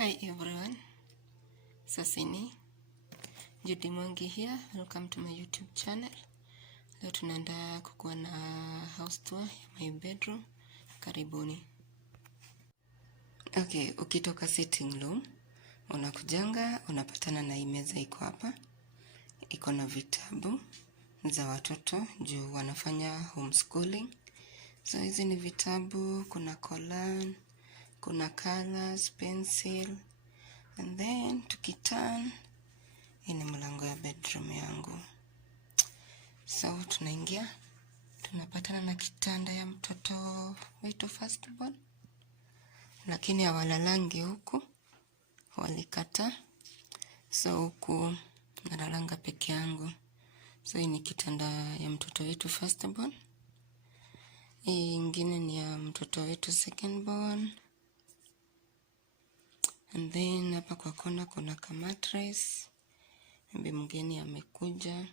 Hi everyone, Sasini, Judy Mwangi here. Welcome to my YouTube channel. Leo tunaenda kukuwa na house tour ya my bedroom. Karibuni. Okay, ukitoka sitting room, unakujanga, unapatana na hii meza iko hapa. Iko na vitabu za watoto juu wanafanya homeschooling. So hizi ni vitabu, kuna Kolan, kuna colors, pencil, and then tukiturn, hii ni mlango ya bedroom yangu. So tunaingia, tunapatana na kitanda ya mtoto wetu firstborn, lakini hawalalangi huku, walikata. So huku nalalanga peke yangu. So hii ni kitanda ya mtoto wetu firstborn. Hii ingine ni ya mtoto wetu secondborn. And then hapa kwa kona kuna mattress. Mbi mgeni amekuja.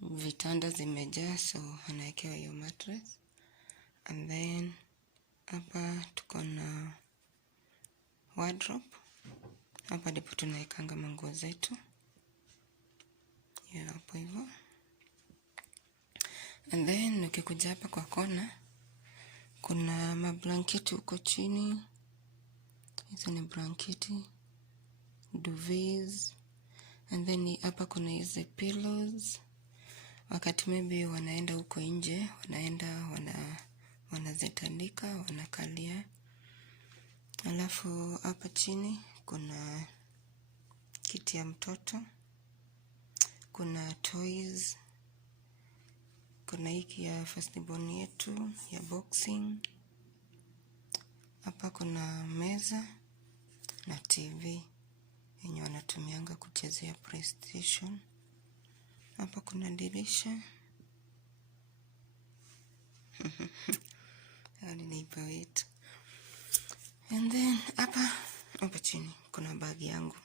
Vitanda zimejaa, so anaekewa hiyo mattress. And then hapa tuko na wardrobe. Hapa ndipo tunaekanga manguo zetu. Yeah, hapo hivyo. And then ukikuja hapa kwa kona kuna mablanketi huko chini. Hizo ni blanketi, duvets. And then hapa kuna hizi pillows. Wakati maybe wanaenda huko nje, wanazitandika, wanakalia. Alafu hapa chini kuna kiti ya mtoto, kuna toys, kuna hiki ya firstborn yetu ya boxing. Hapa kuna meza na TV yenye wanatumianga kuchezea PlayStation. Hapa kuna dirisha. Hadi neighbor wetu. And then hapa chini kuna bag yangu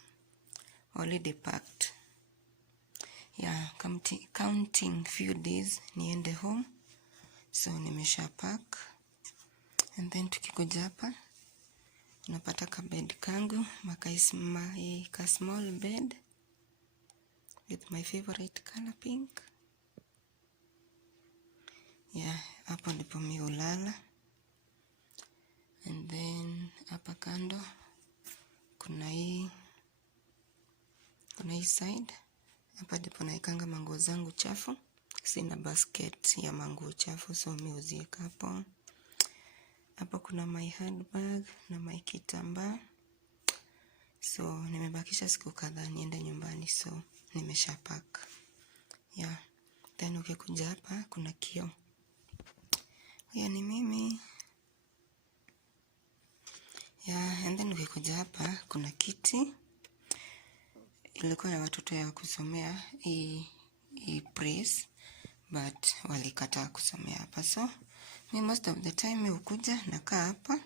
already packed. Yeah, counting few days niende home. So nimesha pack. And then tukikuja hapa unapata ka bed kangu, ka small bed with my favorite color pink. Yeah, hapo ndipo mimi hulala. And then hapa kando kuna hii side. Hapa ndipo naekanga manguo zangu chafu. Sina basket ya manguo chafu, so mimi huzieka hapo. Hapa kuna my handbag na my kitambaa. So nimebakisha siku kadhaa niende nyumbani, so nimesha pack. Yeah. Then ukikuja hapa kuna kioo. Hiyo ni mimi. Yeah, and then ukikuja hapa kuna kiti. Ilikuwa ya watoto ya kusomea hii press, but walikataa kusomea hapa. So most of the time ukuja nakaa hapa.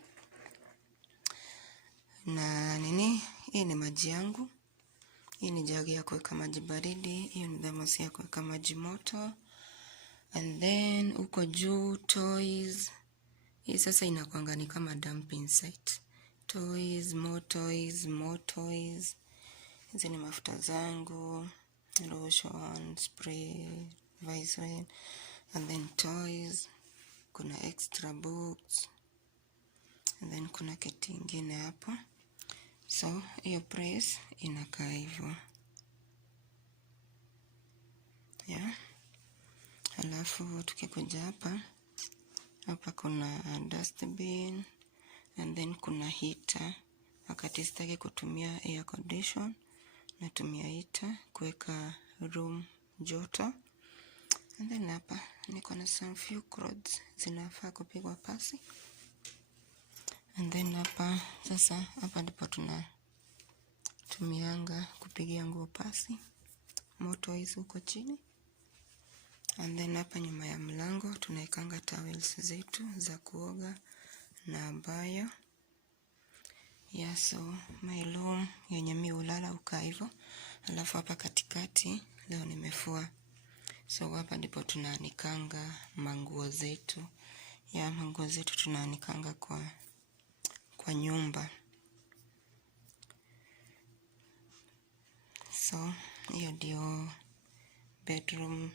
Na hii ni maji yangu. Hii ni jagi ya kuweka maji baridi. Hii ni thermos ya kuweka maji moto. And then uko juu toys. Hii sasa inakuanga ni kama dumping site. Toys, more toys, more toys. Hizi ni mafuta zangu, lotion, spray, Vaseline. And then toys. Kuna extra books. And then kuna kiti ingine hapo. So hiyo press inakaa hivyo. Yeah. Alafu tukikuja hapa kuna dustbin. And then kuna heater. Wakati sitaki kutumia air condition, natumia heater kuweka room joto. And then hapa niko na some few clothes zinafaa kupigwa pasi. And then hapa ndipo tunatumianga kupigia nguo pasi. Moto hizo huko chini. And then hapa nyuma ya mlango tunaekanga towels zetu za kuoga na ambayo. Yeah, so my room yenye mimi hulala ukaa hivyo. Alafu hapa katikati leo nimefua. So hapa ndipo tunaanikanga manguo zetu. Yeah, manguo zetu tunaanikanga kwa nyumba. So hiyo ndio bedroom.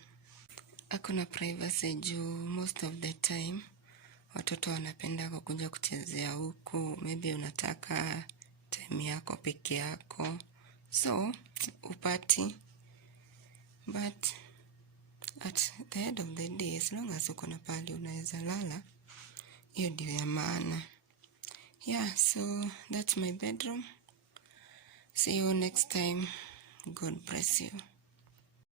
Hakuna privacy juu most of the time watoto wanapenda kukuja kuchezea huku. Maybe unataka time yako peke yako, so upati. But at the end of the day, as long as uko na pahali unaweza lala, hiyo ndio ya maana. Yeah, so that's my bedroom. See you next time. God bless you.